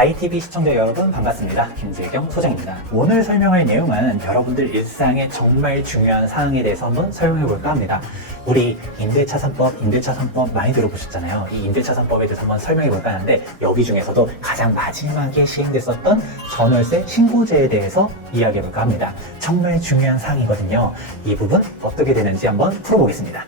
자이TV 시청자 여러분 반갑습니다. 김재경 소장입니다. 오늘 설명할 내용은 여러분들 일상에 정말 중요한 사항에 대해서 한번 설명해 볼까 합니다. 우리 임대차 3법 많이 들어보셨잖아요. 이 임대차 3법에 대해서 한번 설명해 볼까 하는데 여기 중에서도 가장 마지막에 시행됐었던 전월세 신고제에 대해서 이야기해 볼까 합니다. 정말 중요한 사항이거든요. 이 부분 어떻게 되는지 한번 풀어보겠습니다.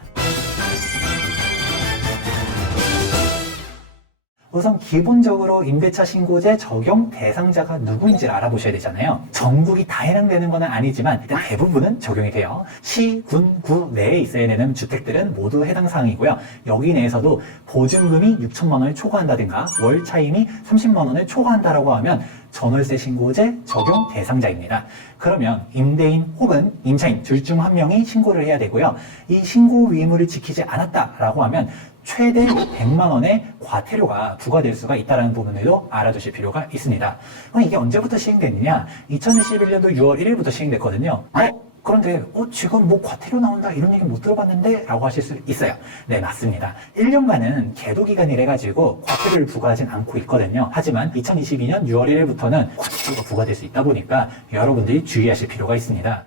우선 기본적으로 임대차 신고제 적용 대상자가 누구인지를 알아보셔야 되잖아요. 전국이 다 해당되는 건 아니지만 일단 대부분은 적용이 돼요. 시, 군, 구 내에 있어야 되는 주택들은 모두 해당 사항이고요. 여기 내에서도 보증금이 6천만 원을 초과한다든가 월 차임이 30만 원을 초과한다라고 하면 전월세 신고제 적용 대상자입니다. 그러면 임대인 혹은 임차인 둘 중 한 명이 신고를 해야 되고요. 이 신고 의무를 지키지 않았다라고 하면 최대 100만 원의 과태료가 부과될 수가 있다는 부분에도 알아두실 필요가 있습니다. 그럼 이게 언제부터 시행됐느냐? 2021년도 6월 1일부터 시행됐거든요. 그런데 지금 뭐 과태료 나온다 이런 얘기 못 들어봤는데? 라고 하실 수 있어요. 네, 맞습니다. 1년간은 계도 기간이라 가지고 과태료를 부과하진 않고 있거든요. 하지만 2022년 6월 1일부터는 과태료가 부과될 수 있다 보니까 여러분들이 주의하실 필요가 있습니다.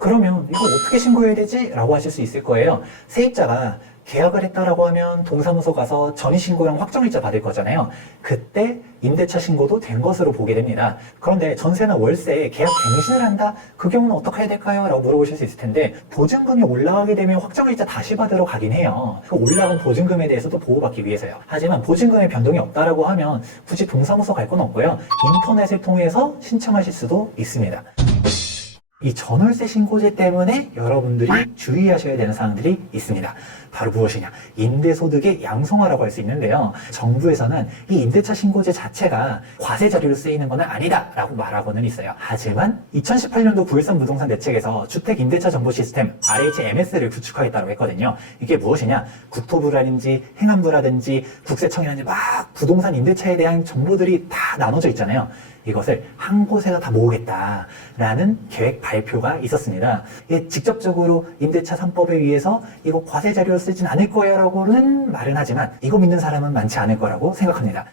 그러면 이거 어떻게 신고해야 되지? 라고 하실 수 있을 거예요. 세입자가 계약을 했다라고 하면 동사무소 가서 전입신고랑 확정일자 받을 거잖아요. 그때 임대차 신고도 된 것으로 보게 됩니다. 그런데 전세나 월세에 계약 갱신을 한다? 그 경우는 어떻게 해야 될까요? 라고 물어보실 수 있을 텐데 보증금이 올라가게 되면 확정일자 다시 받으러 가긴 해요. 그 올라간 보증금에 대해서도 보호받기 위해서요. 하지만 보증금의 변동이 없다라고 하면 굳이 동사무소 갈 건 없고요. 인터넷을 통해서 신청하실 수도 있습니다. 이 전월세 신고제 때문에 여러분들이 주의하셔야 되는 사항들이 있습니다. 바로 무엇이냐? 임대소득의 양성화라고 할 수 있는데요. 정부에서는 이 임대차 신고제 자체가 과세 자료로 쓰이는 것은 아니다 라고 말하고는 있어요. 하지만 2018년도 9.13 부동산 대책에서 주택 임대차 정보 시스템 RHMS를 구축하겠다고 했거든요. 이게 무엇이냐? 국토부라든지 행안부라든지 국세청이라든지 막 부동산 임대차에 대한 정보들이 다 나눠져 있잖아요. 이것을 한 곳에다 다 모으겠다라는 계획 발표가 있었습니다. 이게 직접적으로 임대차 3법에 의해서 이거 과세 자료로 쓰진 않을 거야 라고는 말은 하지만 이거 믿는 사람은 많지 않을 거라고 생각합니다.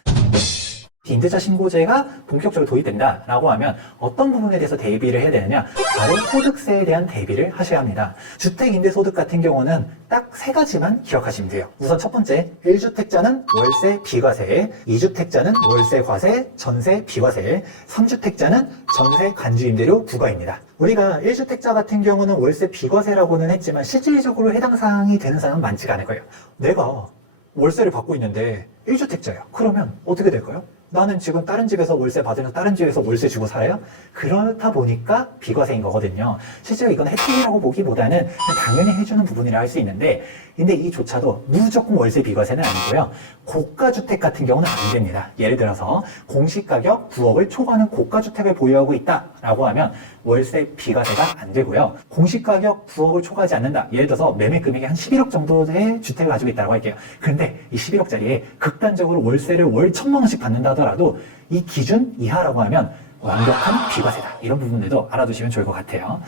임대차 신고제가 본격적으로 도입된다라고 하면 어떤 부분에 대해서 대비를 해야 되느냐? 바로 소득세에 대한 대비를 하셔야 합니다. 주택임대소득 같은 경우는 딱 세 가지만 기억하시면 돼요. 우선 첫 번째, 1주택자는 월세 비과세, 2주택자는 월세 과세, 전세 비과세, 3주택자는 전세 간주임대료 부과입니다. 우리가 1주택자 같은 경우는 월세 비과세라고는 했지만 실질적으로 해당 사항이 되는 사람은 많지가 않을 거예요. 내가 월세를 받고 있는데 1주택자예요. 그러면 어떻게 될까요? 나는 지금 다른 집에서 월세 받으면서 다른 집에서 월세 주고 살아요? 그렇다 보니까 비과세인 거거든요. 실제로 이건 혜택이라고 보기보다는 당연히 해주는 부분이라 할 수 있는데 근데 이조차도 무조건 월세 비과세는 아니고요. 고가주택 같은 경우는 안 됩니다. 예를 들어서 공시가격 9억을 초과하는 고가주택을 보유하고 있다라고 하면 월세 비과세가 안 되고요. 공시가격 9억을 초과하지 않는다. 예를 들어서 매매 금액이 한 11억 정도의 주택을 가지고 있다고 할게요. 그런데 이 11억짜리에 극단적으로 월세를 월 1,000만 원씩 받는다 하더라도 이 기준 이하라고 하면 완벽한 비과세다. 이런 부분들도 알아두시면 좋을 것 같아요.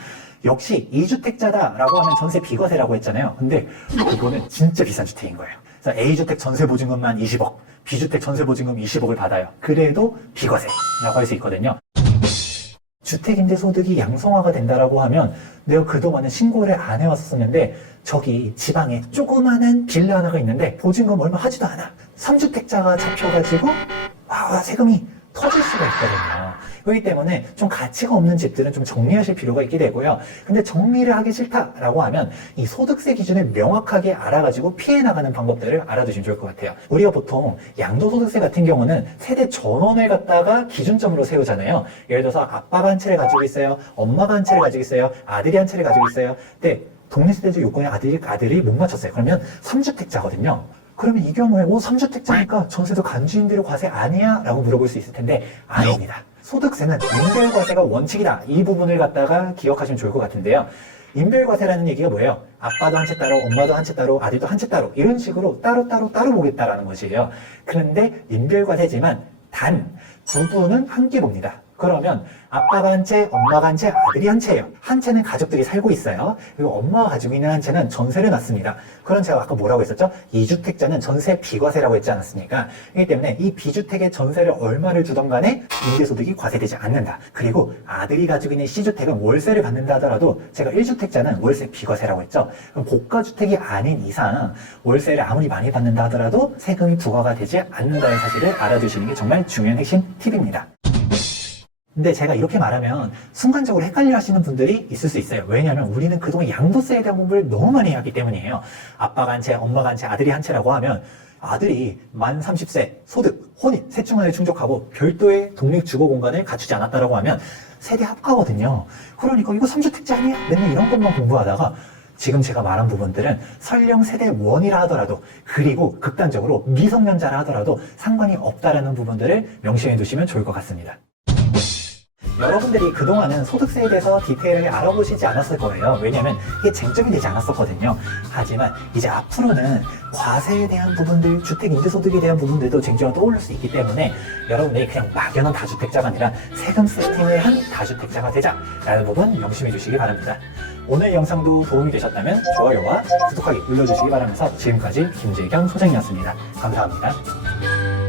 역시 2주택자다라고 하면 전세 비과세라고 했잖아요. 근데 이거는 진짜 비싼 주택인 거예요. 그래서 A주택 전세 보증금만 20억, B주택 전세 보증금 20억을 받아요. 그래도 비과세라고 할 수 있거든요. 주택임대소득이 양성화가 된다라고 하면 내가 그동안은 신고를 안 해왔었는데 저기 지방에 조그마한 빌라 하나가 있는데 보증금 얼마 하지도 않아. 3주택자가 잡혀가지고 세금이 터질 수가 있거든요. 그렇기 때문에 좀 가치가 없는 집들은 좀 정리하실 필요가 있게 되고요. 근데 정리를 하기 싫다라고 하면 이 소득세 기준을 명확하게 알아가지고 피해 나가는 방법들을 알아두시면 좋을 것 같아요. 우리가 보통 양도소득세 같은 경우는 세대 전원을 갖다가 기준점으로 세우잖아요. 예를 들어서 아빠가 한 채를 가지고 있어요. 엄마가 한 채를 가지고 있어요. 아들이 한 채를 가지고 있어요. 근데 동네세대주 요건에 아들이 못 맞췄어요. 그러면 3주택자거든요. 그러면 이 경우에 3주택자니까 전세도 간주임대료 과세 아니야? 라고 물어볼 수 있을 텐데 아닙니다. 소득세는 인별과세가 원칙이다. 이 부분을 갖다가 기억하시면 좋을 것 같은데요. 인별과세라는 얘기가 뭐예요? 아빠도 한 채 따로, 엄마도 한 채 따로, 아들도 한 채 따로 이런 식으로 따로 보겠다라는 것이에요. 그런데 인별과세지만 단 부부는 함께 봅니다. 그러면 아빠가 한 채, 엄마가 한 채, 아들이 한 채예요. 한 채는 가족들이 살고 있어요. 그리고 엄마가 가지고 있는 한 채는 전세를 놨습니다. 그럼 제가 아까 뭐라고 했었죠? 2주택자는 전세 비과세라고 했지 않았습니까? 그렇기 때문에 이 비주택의 전세를 얼마를 주던 간에 임대소득이 과세되지 않는다. 그리고 아들이 가지고 있는 C주택은 월세를 받는다 하더라도 제가 1주택자는 월세 비과세라고 했죠. 그럼 고가주택이 아닌 이상 월세를 아무리 많이 받는다 하더라도 세금이 부과가 되지 않는다는 사실을 알아두시는 게 정말 중요한 핵심 팁입니다. 근데 제가 이렇게 말하면 순간적으로 헷갈려 하시는 분들이 있을 수 있어요. 왜냐하면 우리는 그동안 양도세에 대한 공부를 너무 많이 해왔기 때문이에요. 아빠가 한 채, 엄마가 한 채, 아들이 한 채라고 하면 아들이 만 30세, 소득, 혼인, 셋 중 하나를 충족하고 별도의 독립 주거 공간을 갖추지 않았다라고 하면 세대 합가거든요. 그러니까 이거 3주택자 아니야? 맨날 이런 것만 공부하다가 지금 제가 말한 부분들은 설령 세대 원이라 하더라도 그리고 극단적으로 미성년자라 하더라도 상관이 없다라는 부분들을 명심해 두시면 좋을 것 같습니다. 여러분들이 그동안은 소득세에 대해서 디테일을 알아보시지 않았을 거예요. 왜냐하면 이게 쟁점이 되지 않았었거든요. 하지만 이제 앞으로는 과세에 대한 부분들, 주택 임대소득에 대한 부분들도 쟁점이 떠오를 수 있기 때문에 여러분들이 그냥 막연한 다주택자가 아니라 세금 세팅을 한 다주택자가 되자라는 부분 명심해 주시기 바랍니다. 오늘 영상도 도움이 되셨다면 좋아요와 구독하기 눌러주시기 바라면서 지금까지 김재경 소장이었습니다. 감사합니다.